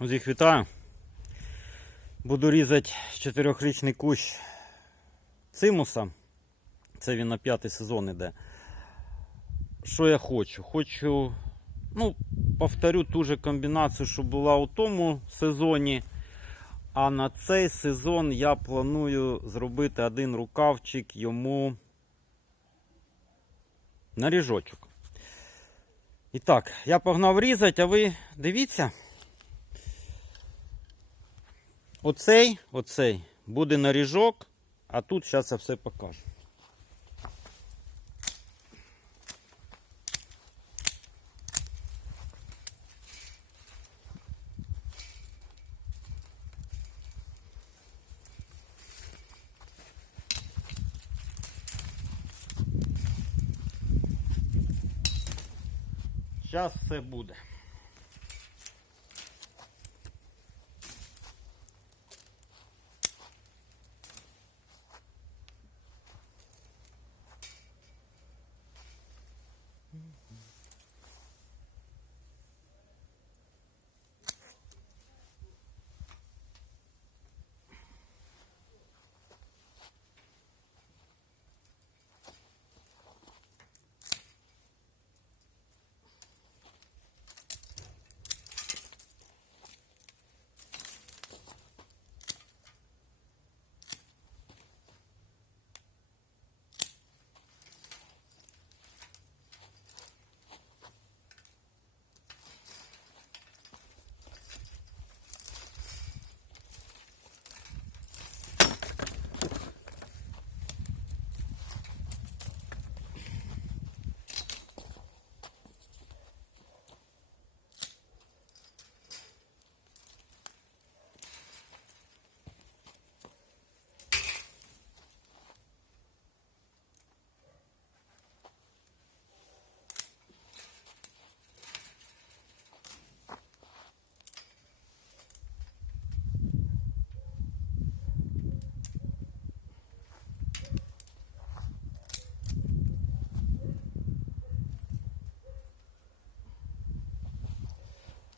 Усіх вітаю. Буду різати чотирьохрічний кущ цимуса. Це він на п'ятий сезон іде. Що я хочу? Хочу, ну, повторю ту же комбінацію, що була у тому сезоні. А на цей сезон я планую зробити один рукавчик йому на ріжочок. І так, я погнав різати, а ви дивіться. Оцей, оцей буде наріжок, а тут зараз я все покажу. Зараз все буде.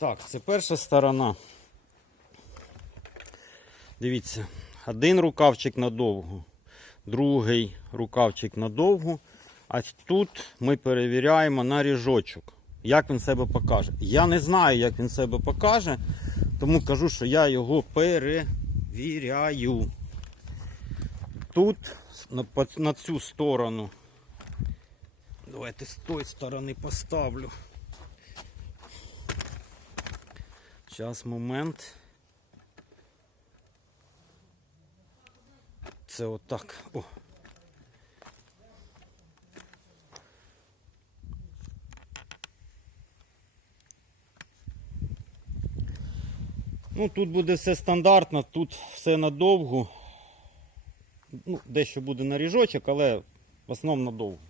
Так, це перша сторона. Дивіться, один рукавчик надовго, другий рукавчик надовго. А тут ми перевіряємо на ріжочок, як він себе покаже. Я не знаю, як він себе покаже, тому кажу, що я його перевіряю. Тут на, цю сторону. Давайте з тої сторони поставлю. Зараз момент. Це отак. О. Ну, тут буде все стандартно, тут все надовго. Ну, дещо буде на ріжочок, але в основному надовго.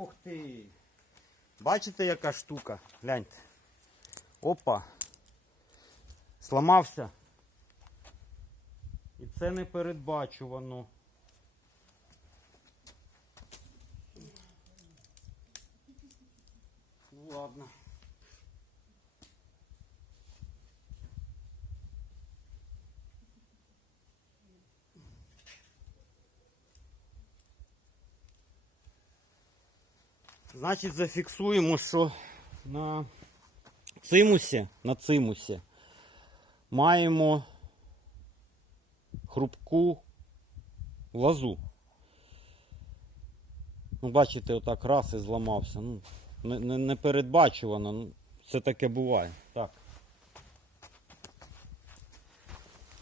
Ух ти. Бачите, яка штука? Гляньте. Опа. Сламався. І це не передбачувано. Ну ладно. Значить, зафіксуємо, що на цимусі, на цимусі маємо хрупку лозу. Ну, бачите, отак раз і зламався. Ну, не, не. Ну, це таке буває. Так.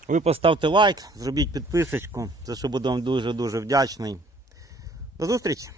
Ви поставте лайк, зробіть підписочку, за що буду вам дуже-дуже вдячний. До зустрічі!